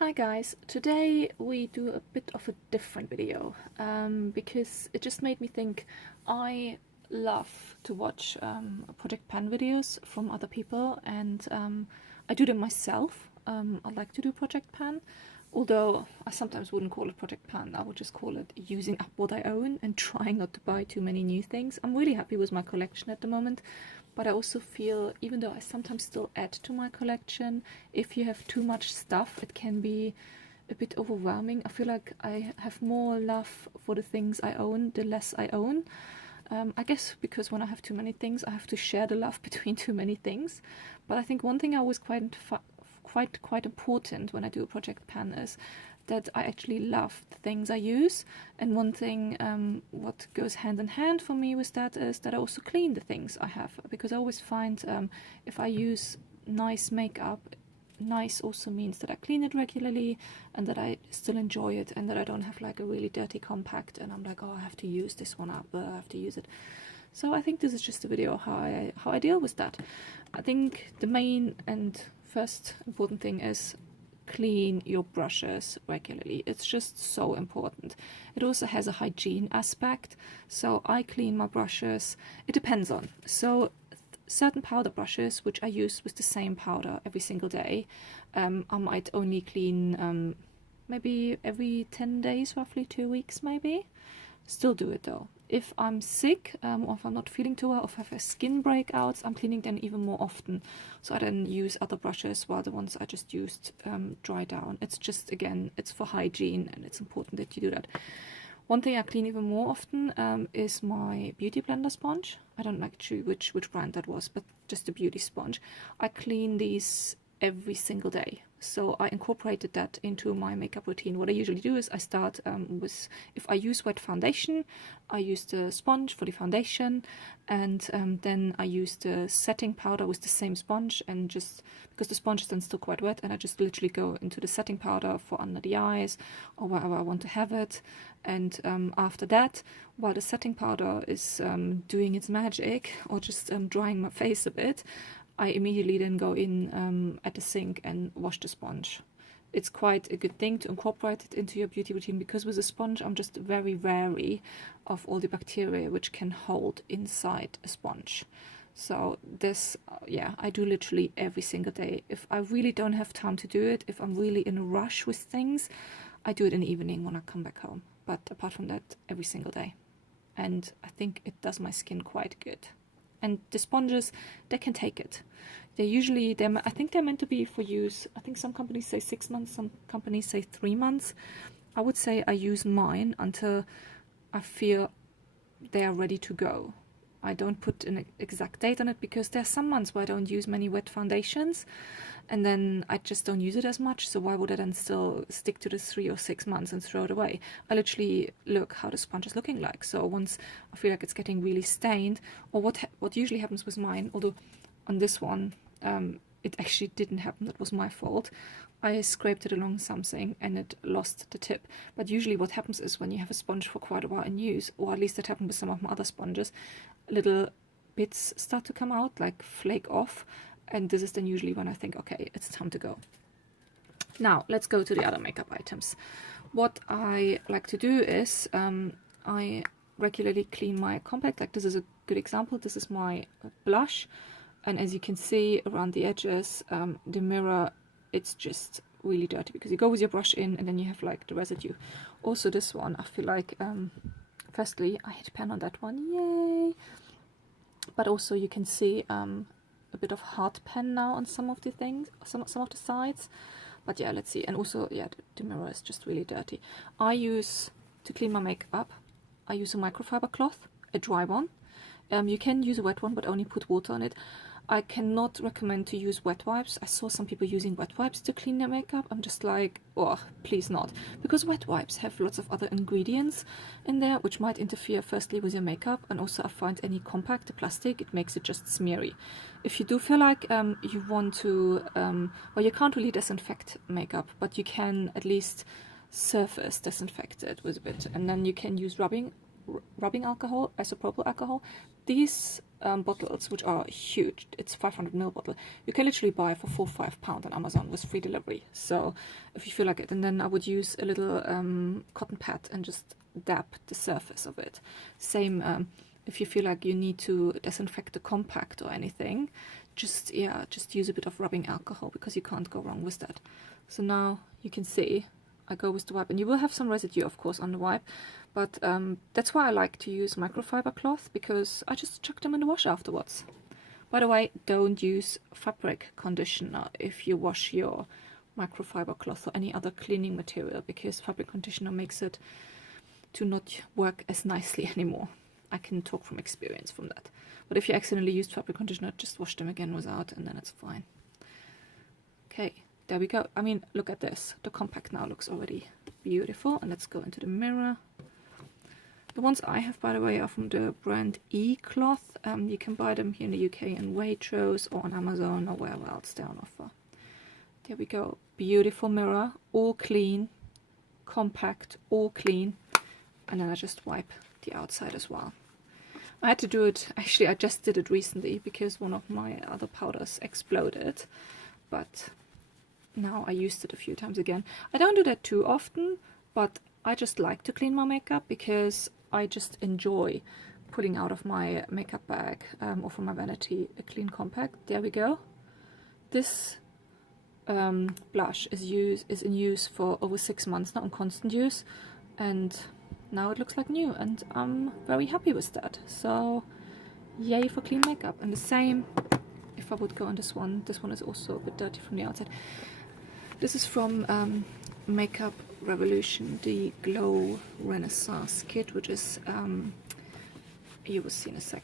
Hi guys, today we do a bit of a different video because it just made me think. I love to watch Project Pan videos from other people, and I do them myself. I like to do Project Pan, although I sometimes wouldn't call it Project Pan. I would just call it using up what I own and trying not to buy too many new things. I'm really happy with my collection at the moment, but I also feel, even though I sometimes still add to my collection, if you have too much stuff, it can be a bit overwhelming. I feel like I have more love for the things I own the less I own. I guess because when I have too many things, I have to share the love between too many things. But I think one thing I always quite important when I do a Project Pan is that I actually love the things I use. And one thing what goes hand in hand for me with that is that I also clean the things I have, because I always find if I use nice makeup, nice also means that I clean it regularly and that I still enjoy it, and that I don't have like a really dirty compact and I'm like, oh, I have to use this one up, I have to use it. So I think this is just a video how I deal with that. I think the main and first important thing is clean your brushes regularly. It's just so important. It also has a hygiene aspect. So I clean my brushes, it depends on. So certain powder brushes, which I use with the same powder every single day, I might only clean maybe every 10 days, roughly 2 weeks maybe. Still do it though. If I'm sick or if I'm not feeling too well, or if I have skin breakouts, I'm cleaning them even more often. So I then use other brushes while the ones I just used dry down. It's just, again, it's for hygiene and it's important that you do that. One thing I clean even more often is my beauty blender sponge. I don't know actually which brand that was, but just a beauty sponge. I clean these every single day. So I incorporated that into my makeup routine. What I usually do is I start with, if I use wet foundation, I use the sponge for the foundation, and then I use the setting powder with the same sponge, and just because the sponge is then still quite wet, and I just literally go into the setting powder for under the eyes or wherever I want to have it. And after that, while the setting powder is doing its magic or just drying my face a bit, I immediately then go in at the sink and wash the sponge. It's quite a good thing to incorporate it into your beauty routine, because with a sponge I'm just very wary of all the bacteria which can hold inside a sponge. So this, yeah, I do literally every single day. If I really don't have time to do it, if I'm really in a rush with things, I do it in the evening when I come back home. But apart from that, every single day. And I think it does my skin quite good. And the sponges, they can take it. I think they're meant to be for use. I think some companies say 6 months, some companies say 3 months. I would say I use mine until I feel they are ready to go. I don't put an exact date on it, because there are some months where I don't use many wet foundations, and then I just don't use it as much. So why would I then still stick to the 3 or 6 months and throw it away? I literally look how the sponge is looking like. So once I feel like it's getting really stained, or what usually happens with mine, although on this one it actually didn't happen, that was my fault. I scraped it along something and it lost the tip. But usually what happens is, when you have a sponge for quite a while in use, or at least that happened with some of my other sponges, little bits start to come out, like flake off, and this is then usually when I think, okay, it's time to go. Now let's go to the other makeup items. What I like to do is I regularly clean my compact. Like, this is a good example. This is my blush, and as you can see around the edges, the mirror, it's just really dirty, because you go with your brush in and then you have like the residue. Also this one, I feel like firstly I hit pan on that one, yay, but also you can see a bit of hard pen now on some of the things, some of the sides. But yeah, let's see. And also, yeah, the mirror is just really dirty. I use, to clean my makeup, I use a microfiber cloth, a dry one. You can use a wet one, but only put water on it. I cannot recommend to use wet wipes. I saw some people using wet wipes to clean their makeup. I'm just like, oh, please not. Because wet wipes have lots of other ingredients in there, which might interfere firstly with your makeup, and also I find any compact, the plastic, it makes it just smeary. If you do feel like you want to, well, you can't really disinfect makeup, but you can at least surface disinfect it with a bit, and then you can use rubbing rubbing alcohol, isopropyl alcohol. These bottles, which are huge, it's 500 ml bottle, you can literally buy for £4 or £5 on Amazon with free delivery. So if you feel like it, and then I would use a little cotton pad and just dab the surface of it. Same if you feel like you need to disinfect the compact or anything, just use a bit of rubbing alcohol, because you can't go wrong with that. So now you can see I go with the wipe, and you will have some residue of course on the wipe, but that's why I like to use microfiber cloth, because I just chuck them in the wash afterwards. By the way, don't use fabric conditioner if you wash your microfiber cloth or any other cleaning material, because fabric conditioner makes it to not work as nicely anymore. I can talk from experience from that. But if you accidentally used fabric conditioner, just wash them again without, and then it's fine. Okay, there we go. I mean, look at this. The compact now looks already beautiful. And let's go into the mirror. The ones I have, by the way, are from the brand E-Cloth. You can buy them here in the UK in Waitrose or on Amazon or wherever else they're on offer. There we go. Beautiful mirror, all clean, compact, all clean. And then I just wipe the outside as well. I had to do it, actually I just did it recently because one of my other powders exploded, but now I used it a few times again. I don't do that too often, but I just like to clean my makeup because I just enjoy pulling out of my makeup bag or from my vanity a clean compact. There we go. This blush is in use for over 6 months now, in constant use, and now it looks like new, and I'm very happy with that. So yay for clean makeup. And the same if I would go on this one. This one is also a bit dirty from the outside. This is from Makeup Revolution, the Glow Renaissance kit, which is you will see in a sec.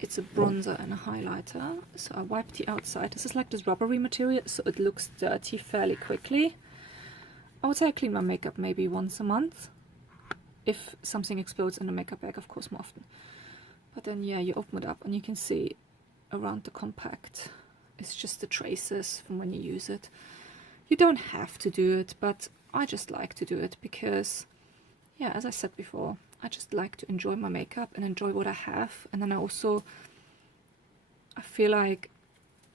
It's a bronzer and a highlighter. So I wiped the outside. This is like this rubbery material, so it looks dirty fairly quickly. I would say I clean my makeup maybe once a month. If something explodes in the makeup bag, of course, more often. But then, yeah, you open it up and you can see around the compact, it's just the traces from when you use it. You don't have to do it, but I just like to do it because, yeah, as I said before, I just like to enjoy my makeup and enjoy what I have. And then I feel like,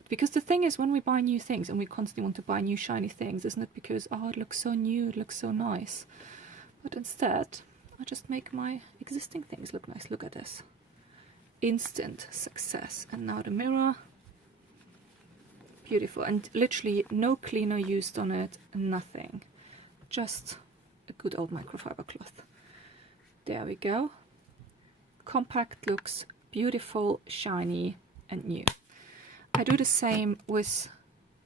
because the thing is, when we buy new things and we constantly want to buy new shiny things, isn't it because, oh, it looks so new, it looks so nice. But instead, I just make my existing things look nice. Look at this. Instant success. And now the mirror. Beautiful. And literally no cleaner used on it, nothing. Just a good old microfiber cloth. There we go. Compact looks beautiful, shiny, and new. I do the same with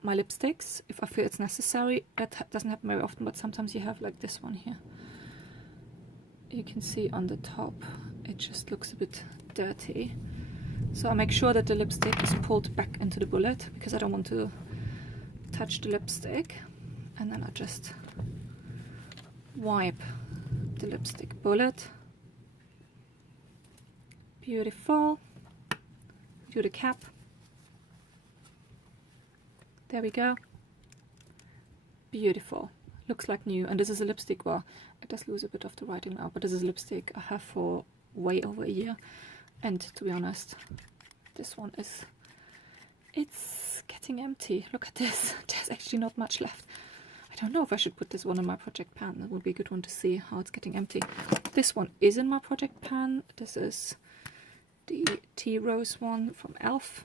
my lipsticks if I feel it's necessary. That doesn't happen very often, but sometimes you have like this one here. You can see on the top it just looks a bit dirty, so I make sure that the lipstick is pulled back into the bullet because I don't want to touch the lipstick, and then I just wipe the lipstick bullet. Beautiful. Do the cap. There we go. Beautiful. Looks like new. And this is a lipstick, well, it does lose a bit of the writing now, but this is a lipstick I have for way over a year. And to be honest, this one it's getting empty. Look at this. There's actually not much left. I don't know if I should put this one in my project pan. That would be a good one to see how it's getting empty. This one is in my project pan. This is the Tea Rose one from e.l.f.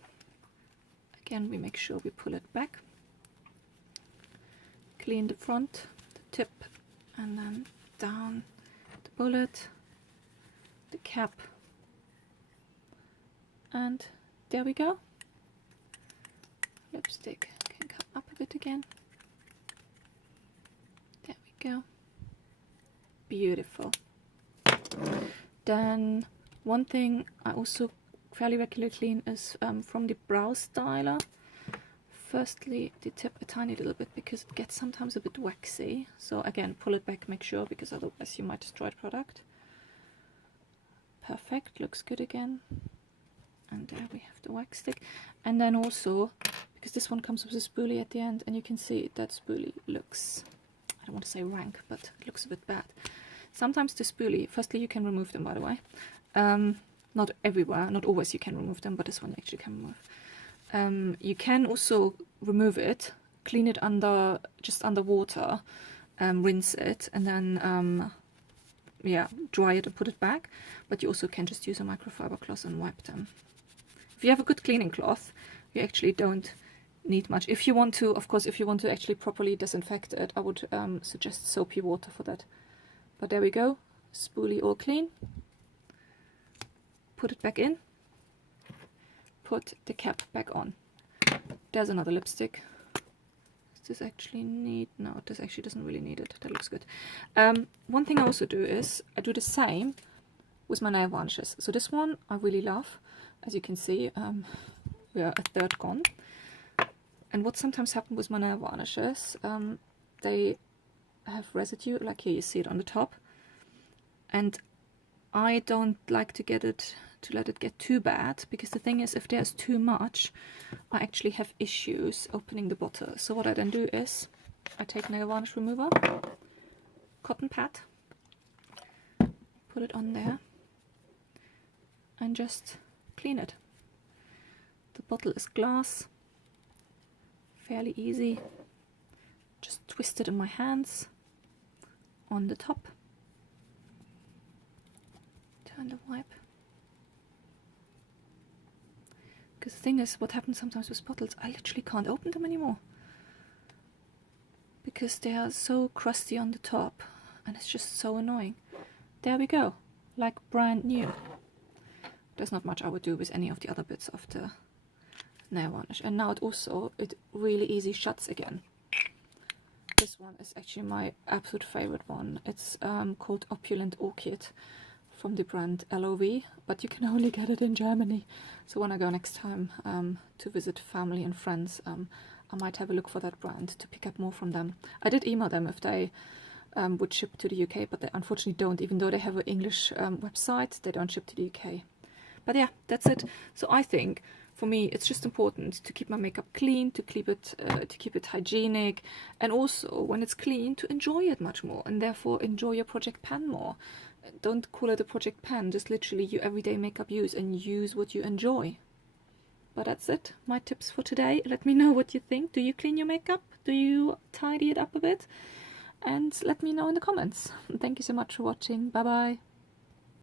Again, we make sure we pull it back. Clean the front, the tip, and then down the bullet, the cap, and there we go. Lipstick can come up a bit again. There we go. Beautiful. Then one thing I also fairly regularly clean is from the brow styler. Firstly, the tip a tiny little bit because it gets sometimes a bit waxy. So again, pull it back, make sure, because otherwise you might destroy the product. Perfect, looks good again. And there we have the wax stick. And then also, because this one comes with a spoolie at the end, and you can see that spoolie looks, I don't want to say rank, but it looks a bit bad. sometimes the spoolie, firstly you can remove them, by the way. Not everywhere, not always you can remove them, but this one you actually can remove. You can also remove it, clean it just under water, rinse it, and then yeah, dry it and put it back. But you also can just use a microfiber cloth and wipe them. If you have a good cleaning cloth, you actually don't need much. If you want to, of course, if you want to actually properly disinfect it, I would suggest soapy water for that. But there we go, spoolie all clean. Put it back in, put the cap back on. There's another lipstick. Does this actually need, no, this actually doesn't really need it. That looks good. One thing I also do is I do the same with my nail varnishes. So this one I really love. As you can see, we are a third gone. And what sometimes happens with my nail varnishes, they have residue, like here you see it on the top. And I don't like to let it get too bad, because the thing is, if there's too much, I actually have issues opening the bottle. So what I then do is I take nail varnish remover, cotton pad, put it on there, and just clean it. The bottle is glass, fairly easy. Just twist it in my hands on the top. Turn the wipe. Because the thing is, what happens sometimes with bottles, I literally can't open them anymore. Because they are so crusty on the top, and it's just so annoying. There we go, like brand new. There's not much I would do with any of the other bits of the nail varnish. And now it really easy shuts again. This one is actually my absolute favorite one. It's called Opulent Orchid from the brand LOV, but you can only get it in Germany. So when I go next time to visit family and friends, I might have a look for that brand to pick up more from them. I did email them if they would ship to the UK, but they unfortunately don't. Even though they have an English website, they don't ship to the UK. But yeah, that's it. So I think for me it's just important to keep my makeup clean, to keep it hygienic, and also when it's clean to enjoy it much more, and therefore enjoy your project pan more. Don't call it a project pan, just literally your everyday makeup use, and use what you enjoy. But that's it, my tips for today. Let me know what you think. Do you clean your makeup? Do you tidy it up a bit? And let me know in the comments. Thank you so much for watching. Bye bye.